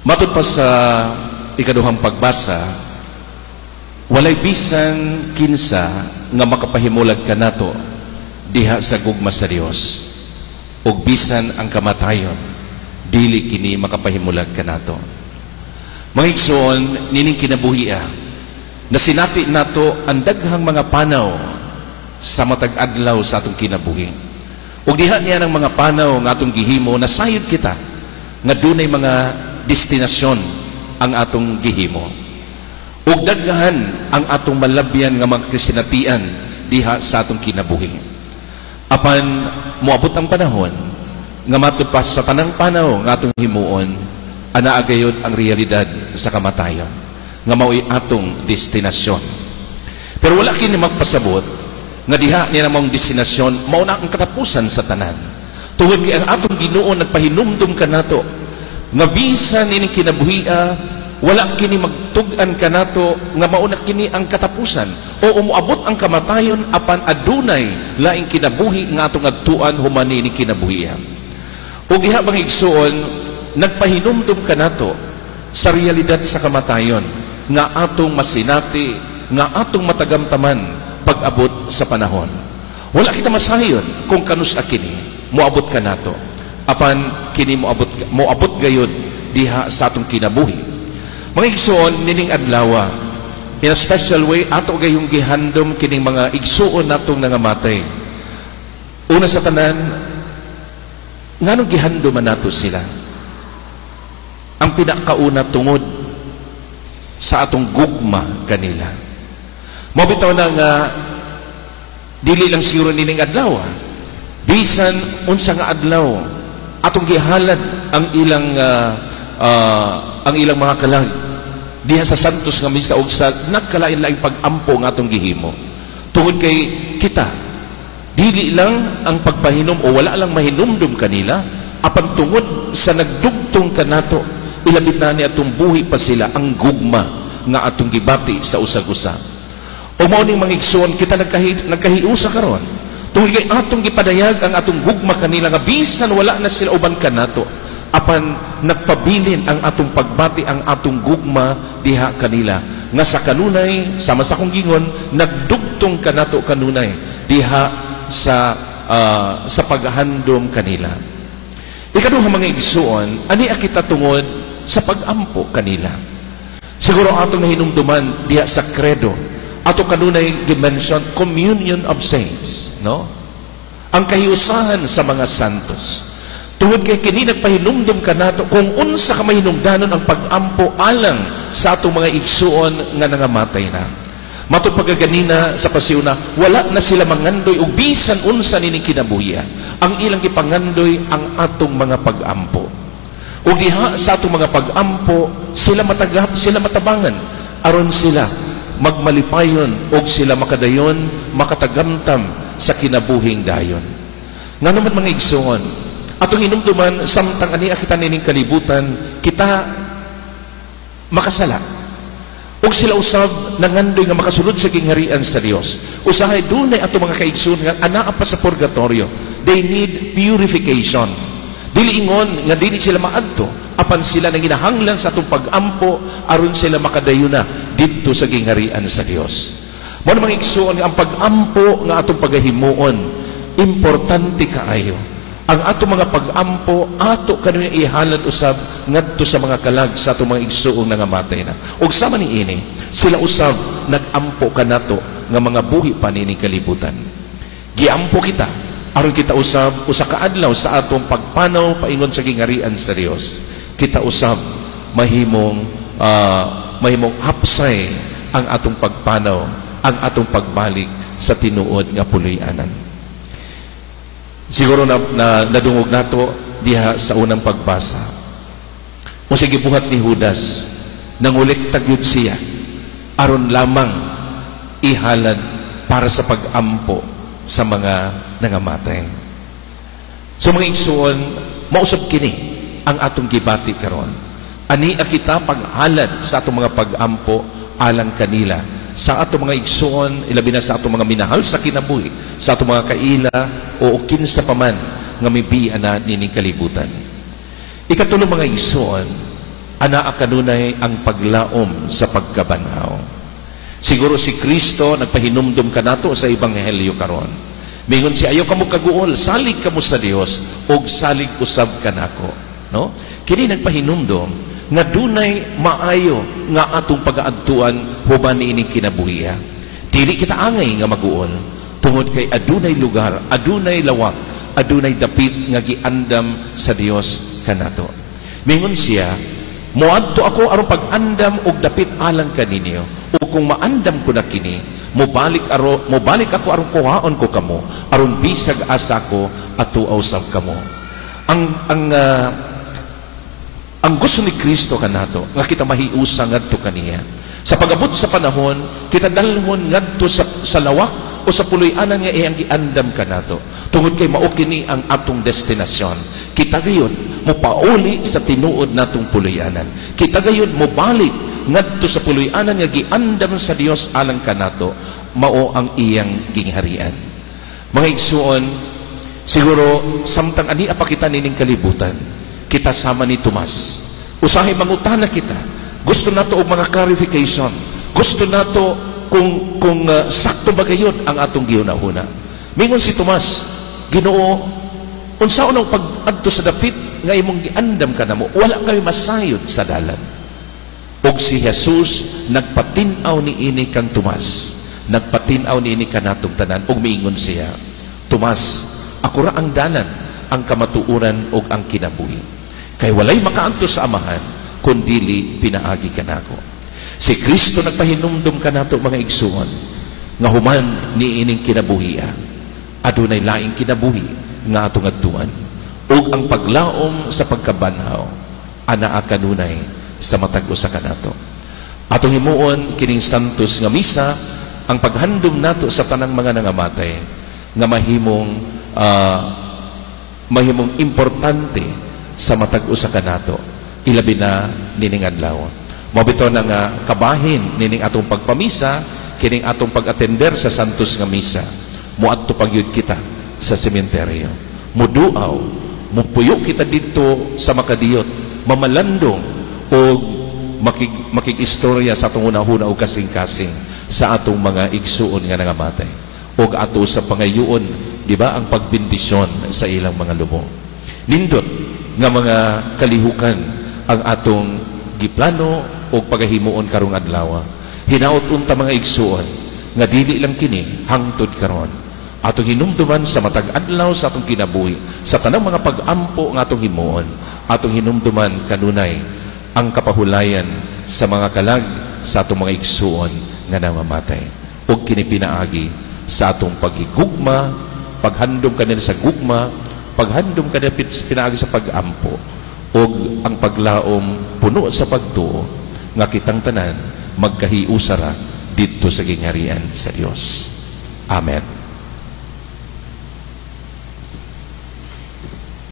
Matod pa sa ikaduhang pagbasa, walay bisan kinsa nga makapahimulag kanato diha sa gugma sa Dios, ug bisan ang kamatayon dili kini makapahimulag kanato. Mga igsoon, nining kinabuhia na sinati nato ang daghang mga panaw sa matag adlaw sa atong kinabuhi. Ug diha niya ng mga panaw nga atong gihimo, nasayod kita nga dunay mga destinasyon ang atong gihimo. Ug daghan ang atong malabyan nga mga kasinatian diha sa atong kinabuhi. Apan moabot ang panahon nga matupas sa tanang panaw nga atong himuon, ana agayod ang realidad sa kamatayon nga mao'y atong destinasyon. Pero wala kini magpasabot nga diha niya namang destinasyon mao na ang katapusan sa tanan. Tungod kay ang atong Ginoo nagpahinumdum kanato nga bisan ini kinabuhia wala kini magtug-an kanato nga mao na kini ang katapusan o umuabot ang kamatayon apan adunay laing kinabuhi nga atong adtuan human ini kinabuhia. Ug diha bang igsuon nagpahinumdum kanato sa realidad sa kamatayon nga atong masinati, nga atong matagamtaman pag-abot sa panahon. Wala kita masayon kung kanus kini moabot kanato. Apan kini moabot gayud diha sa atong kinabuhi. Mga igsoon nining adlaw, in a special way ato gayong gihandom kining mga igsuon natong nangamatay. Una sa tanan, nganong gihandoman nato sila? Ang pinakauna tungod sa atong gugma kanila. Mabitaw na nga dili lang siguro nining adlaw, bisan unsa nga adlaw atong gihalad ang ilang mga kalag diha sa santos nga misa og sa nagkalain-laing pag-ampo nga atong gihimo. Tungod kay kita dili lang ang pagpahinom o wala lang mahinumdum kanila, apan tungod sa nagdugtong kanato ilabit na ni atong buhi pa sila ang gugma nga atong gibati sa usag-usa. O mao ning mga igsoon kita nagkahiusa karon tungod kay atong gipadayag ang atong gugma kanila nga bisan wala na sila uban kanato, apan nagpabilin ang atong pagbati ang atong gugma diha kanila nga sa kanunay sama sa kong gingon nagdugtong kanato kanunay diha sa paghandom kanila. Ikaduha mga igsuon, ani kita tungod sa pag-ampo kanila. Siguro atong nahinumduman diha sa credo ato kanunay dimension communion of saints, no? Ang kahiusahan sa mga santos. Tungod kay kini nagpahinumdum kanato kung unsa ka mahinungdanon ang pag-ampo alang sa atong mga igsuon nga nangamatay na. Matod pagaganina sa pasiuna, wala na sila mangandoy ug bisan unsa nini kinabuhian. Ang ilang gipangandoy ang atong mga pag-ampo. Ug diha sa atong mga pag-ampo, sila matagap, sila matabangan aron sila magmalipayon og sila makadayon, makatagamtam sa kinabuhing dayon. Nga naman mga igsoon, atong hinumduman samtang ani kita nining kalibutan, kita makasala. Ug sila usab nangandoy nga makasulod sa gingharian sa Dios. Usahay dunay ato mga kaigsoon nga anaa pa sa purgatorio. They need purification. Dili ingon nga dili sila maadto apan sila nanginahanglan sa atong pag-ampo aron sila makadayuna didto sa gingharian sa Dios. Mao mga igsoon nga ang pag-ampo nga atong pagahimuon importante kaayo. Ang atong mga pag-ampo ato kanunay ihalad usab ngadto sa mga kalag sa atong mga igsuong nangamatay na. Ug sama niini, sila usab nag-ampo kanato nga mga buhi pa nining kalibutan. Giampo kita aron kita usab usa ka adlaw sa atong pagpanaw paingon sa gingharian sa Dios. Kita usab mahimong hapsay ang atong pagpanaw, ang atong pagbalik sa tinuod nga puloy-anan. Siguro na nadungog nato diha sa unang pagbasa. O sige buhat ni Judas, nanguliktag yun siya aron lamang ihalad para sa pag-ampo sa mga nangamatay. So mga igsuon, mausab kini ang atong gibati karon. Ani kita paghalad sa atong mga pag-ampo alang kanila sa atong mga igsuon, ilabi na sa atong mga minahal sa kinabuhi, sa atong mga kaila o kinsa paman nga mibian na nining kalibutan. Ikatulo mga igsuon, ana kanunay ang paglaom sa pagkabanhaw. Siguro si Kristo nagpahinumdum kanato sa ebanghelyo karon. Mingon siya, ayaw kamo kaguol, salig kamo sa Dios og salig usab kanako, no? Kini nagpahinumdum nga dunay maayo nga atong pagaadtuan human niining kinabuhiya. Dili kita angay nga maguol tungod kay adunay lugar, adunay lawak, adunay dapit nga giandam sa Dios kanato. Mingon siya, moadto ako aron pag-andam og dapit alang kaninyo. O kung maandam ko na kini, mobalik ako aron kuhaon ko kamo, aron bisag asa ko atuaw sab kamo. Ang gusto ni Kristo kanato nga kita mahiusa ngadto kaniya. Sa pag-abot sa panahon, kita dalhon ngadto sa lawak o sa puloy-anan nga iyang giandam kanato. Tungod kay mao kini ang atong destinasyon. Kita gayon mo pauli sa tinuod natong puloy-anan. Kita gayon mo balik ngadto sa puloy-anan nga giandam sa Dios alang kanato, mao ang iyang gingharian. Mga igsuon, siguro samtang ani pa kita nining kalibutan, kita sama ni Tomas. Usahay mangutana kita. Gusto nato og mga clarification. Gusto nato kung sakto ba gayud ang atong gihunahuna. Mingon si Tomas, Ginoo, unsaon ang pag-adto sa dapit nga imong giandam kanamo, wala kami masayod sa dalan. Og si Jesus nagpatin-aw ni ini kang Tomas, nagpatin-aw ni ini kanatong tanan, og miingon siya, Tomas, ako ra ang dalan, ang kamatuuran og ang kinabuhi. Kay walay makaanto sa Amahan kundili pinaagi kanako. Si Kristo nagpahinumdum kanato mga igsuon nga human ni ining kinabuhiya, adunay laing kinabuhi nga atong adtuan, og ang paglaom sa pagkabanhaw ana kanunay sa matag usa kanato. Atong himuon kining santos nga misa ang paghandom nato sa tanang mga nangamatay nga mahimong importante sa matag usa kanato, ilabi na nining adlaw. Mabito na nga kabahin nining atong pagpamisa, kining atong pag-atender sa santos nga misa. Muadto pagyud kita sa sementeryo. Muduaw, mupuyo kita dito sa makadiyot, mamalandong o makikistorya sa atong unahuna o kasing-kasing sa atong mga igsuon nga nangamatay. O ato sa pangayoon, di ba, ang pagbindisyon sa ilang mga lubong. Nindot nga mga kalihukan ang atong giplano o pagahimuon karong adlaw. Hinaot unta mga igsuon nga dili lang kini hangtod karon. Atong hinumduman sa matag adlaw sa atong kinabuhi, sa tanang mga pag-ampo nga atong himuon, atong hinumduman kanunay ang kapahulayan sa mga kalag sa atong mga igsuon nga namamatay. O kini pinaagi sa atong pagigugma, paghandom kanila sa gugma, paghandom kanila pinaagi sa pag-ampo, o ang paglaom puno sa pagtuo nga kitang tanan magkahiusara dito sa gingharian sa Dios. Amen.